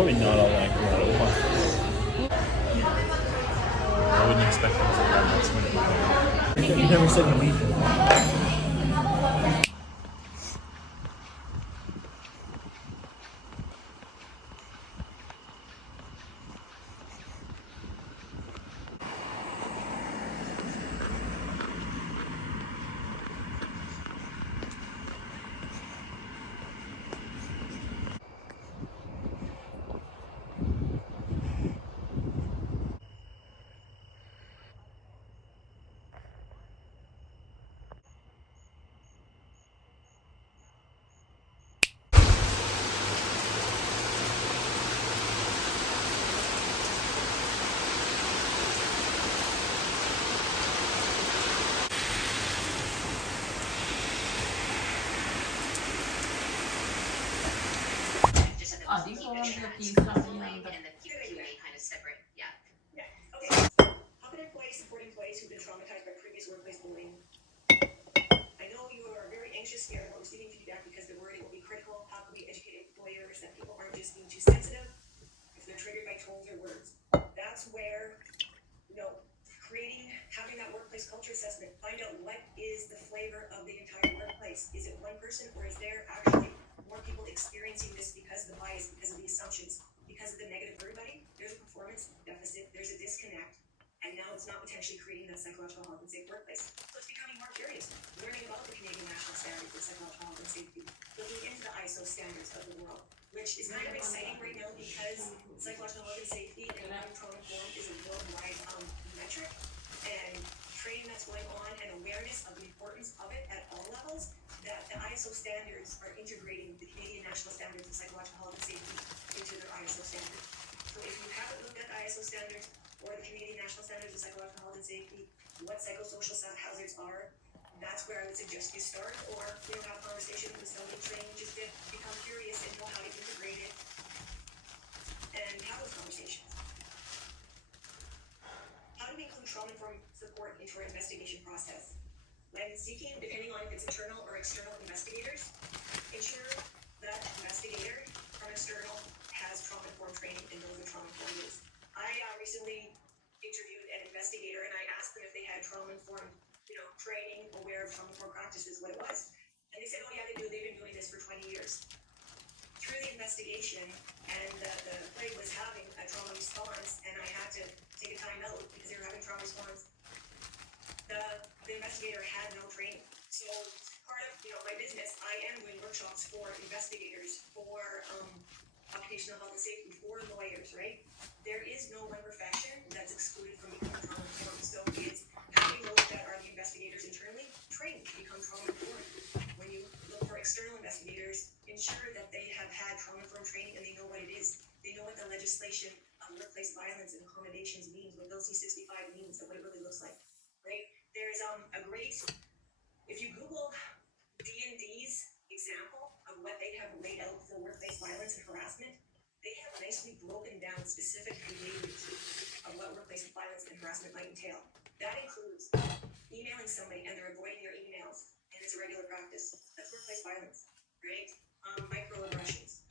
probably not all that cool. I wouldn't expect them to run that smoothly. You never said you leave. These are the keys coming and the kind of separate. Yeah. Yeah. Okay. How can employees support employees who've been traumatized by previous workplace bullying? I know you are very anxious here about receiving feedback because they're worried it will be critical. How can we educate employers that people aren't just being too sensitive if they're triggered by tones or words? That's where, having that workplace culture assessment, find out what is the flavor of the entire workplace. Is it one person, or is there actually more people experiencing this because of the bias, because of the assumptions, because of the negative everybody? There's a performance deficit, there's a disconnect, and now it's not potentially creating that psychological health and safe workplace. So it's becoming more curious, learning about the Canadian National Standard for Psychological Health and Safety, looking into the ISO standards of the world, which is kind of exciting right now because psychological health and safety and trauma-informed is a worldwide metric, and training that's going on and awareness of the importance of it at all levels, that the ISO standards are integrating the Canadian National Standards of Psychological Health and Safety into their ISO standards. So if you haven't looked at ISO standards or the Canadian National Standards of Psychological Health and Safety, what psychosocial hazards are, that's where I would suggest you start, or have a conversation with somebody trained just to become curious and know how to integrate it and have those conversations. How do we include trauma-informed support into our investigation process? When seeking, depending on if it's internal or external investigators, ensure that investigator from external has trauma-informed training and knows what trauma-informed is. I recently interviewed an investigator and I asked them if they had trauma-informed, training, aware of trauma-informed practices, what it was. And they said, oh yeah, they do. They've been doing this for 20 years. Through the investigation, and the plague was having a trauma response, and I had to take a time out because they were having trauma response. The investigator had no training. So part of my business, I am doing workshops for investigators, for occupational health and safety, for lawyers, right? There is no one profession that's excluded from becoming trauma informed. So it's having those that are the investigators internally trained to become trauma informed. When you look for external investigators, ensure that they have had trauma informed training and they know what it is. They know what the legislation of workplace violence and accommodations means, what Bill C-65 means, and what it really looks like, right? There's a great, if you Google D&D's example of what they have laid out for workplace violence and harassment, they have nicely broken down specific behaviors of what workplace violence and harassment might entail. That includes emailing somebody and they're avoiding your emails, and it's a regular practice. That's workplace violence, right? Microaggressions,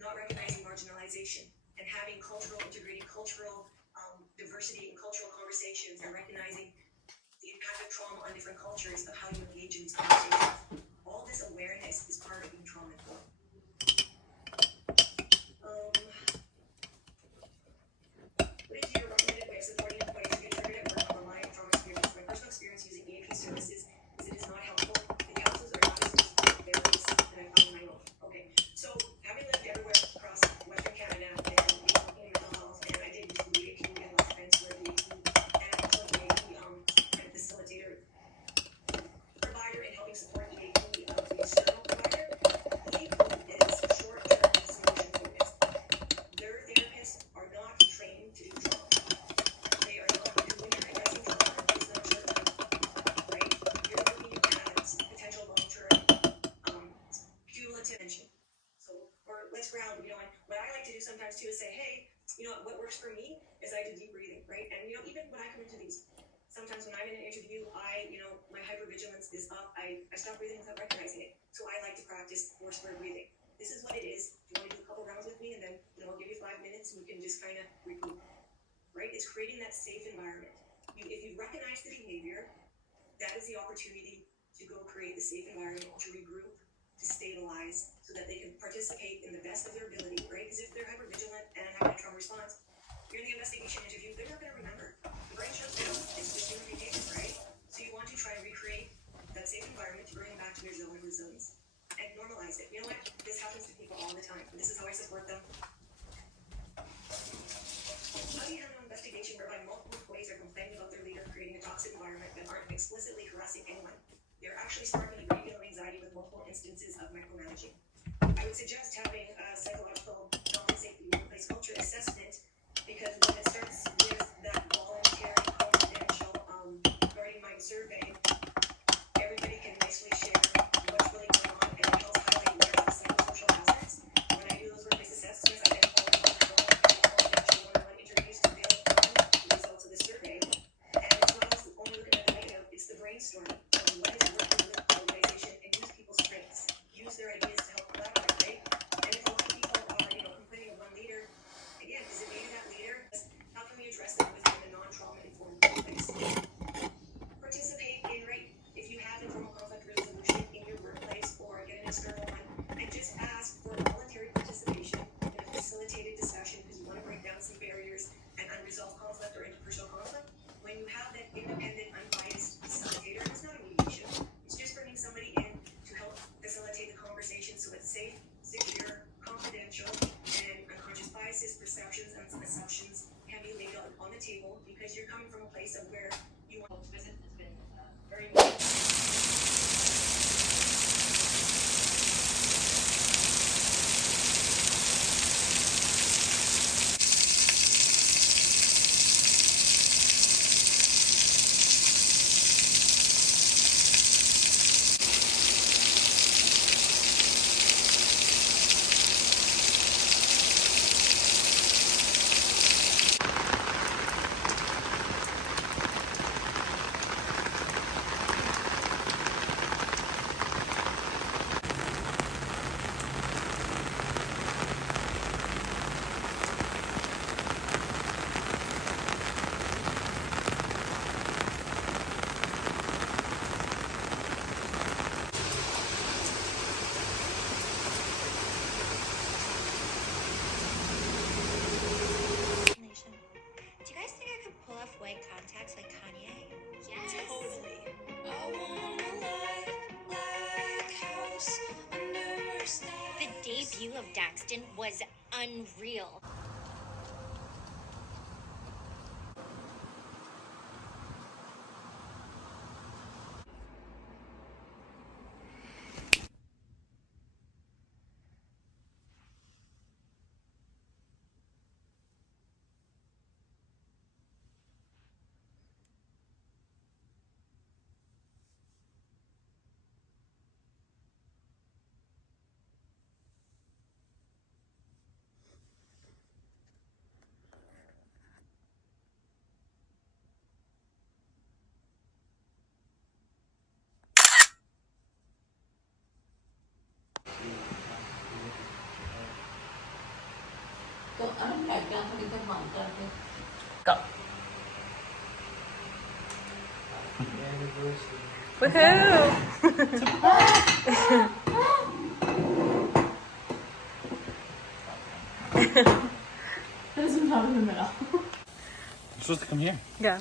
not recognizing marginalization, and having integrating cultural diversity and cultural conversations, and recognizing the impact of trauma on different cultures, of how you engage in these conversations. All this awareness is part of being trauma informed. What is your recommended way of supporting employees who get triggered at work from my trauma experience? My personal experience using EAP services is it is not helpful. The counsels are not as good therapies that I found in my own. Okay, so having lived everywhere across Western Canada and being working in mental health, and I did use the EAP and lots of events where the EAP and also the EAP kind of facilitator provider and helping support EAP of the external provider. EAP is short-term solution focused. Their therapists are not trained to do trauma. They are not, because when you're addressing trauma, it's not short-term, right? You're looking at potential long-term cumulative tension. So, or let's ground, and what I like to do sometimes too is say, hey, what works for me is I do deep breathing, right? And even when I come into these, sometimes when I'm in an interview, my hypervigilance is up. I stop breathing without recognizing it. So I like to practice 4 square breathing. this is what it is. Do you want to do a couple rounds with me, and then I'll give you 5 minutes, and we can just kind of regroup. Right? It's creating that safe environment. If you recognize the behavior, that is the opportunity to go create the safe environment, to regroup, to stabilize, so that they can participate in the best of their ability, right? Because if they're hypervigilant and having a trauma response, you're in the investigation interview, they're not going to remember. The brain shuts down. It's just human behavior, right? So you want to try and recreate that safe environment to bring them back to their zone of resilience and normalize it. You know what? This happens to people all the time. This is how I support them. How do you handle an investigation whereby multiple employees are complaining about their leader creating a toxic environment that aren't explicitly harassing anyone? They're actually sparking a great deal of anxiety with multiple instances of micromanaging. I would suggest having a psychological health and safety workplace culture assessment, because when it starts with that voluntary, confidential, guardian mind survey, everybody can nicely share what's really going on, and it helps highlight where the psychosocial hazards. When I do those workplace assessments, I then follow up on confidential one-on-one interviews to build on the results of the survey. And as well as only looking at the negative, it's the brainstorm on what is working within the organization and use people's strengths. Use their ideas to help collaborate, right? And if a lot of people are, complaining of one leader, again, is it maybe that leader? How can we address that within a non-trauma informed workplace? Participate in, right, if you have informal conflict resolution in your workplace or get an external one, and just ask for voluntary participation in a facilitated discussion, because you want to break down some barriers and unresolved conflict or interpersonal conflict. When you have that independent, unbiased facilitator, it's not a mediation. It's just bringing somebody in to help facilitate the conversation so it's safe, secure, confidential, and unconscious biases, perceptions, and assumptions can be laid out on the table, because you're coming from a place of where you want to visit has been very much. Do you guys think I could pull off white contacts like Kanye? Yes. Totally. The debut of Daxton was unreal. तो unpack क्या थोड़ी देर मांग करके There's not in the middle. You're supposed to come here. Yeah.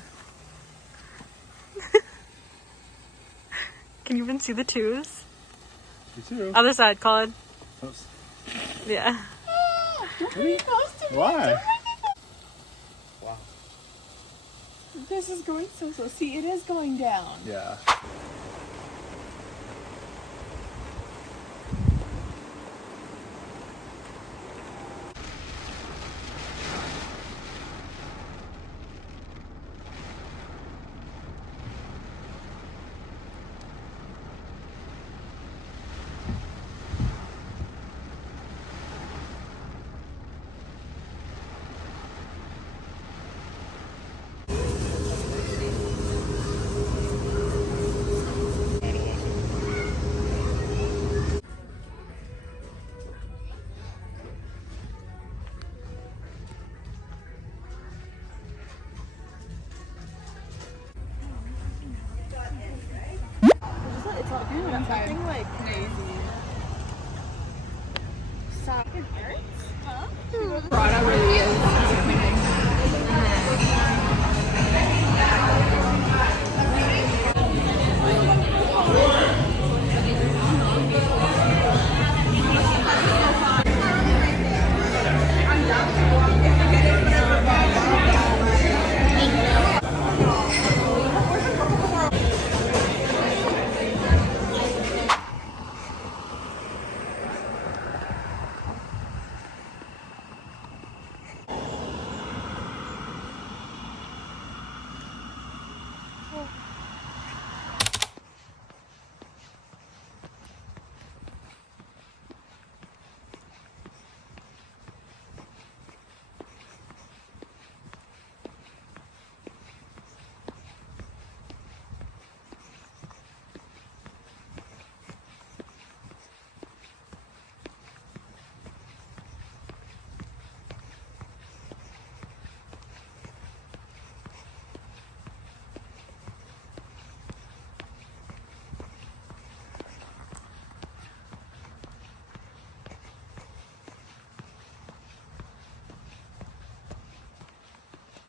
Can you even see the twos? You too. Other side, Colin. Oops. Yeah. Why? Wow. This is going so slow. See, it is going down. Yeah. inside. Nothing like crazy. Sock and arts? Huh? Brought out really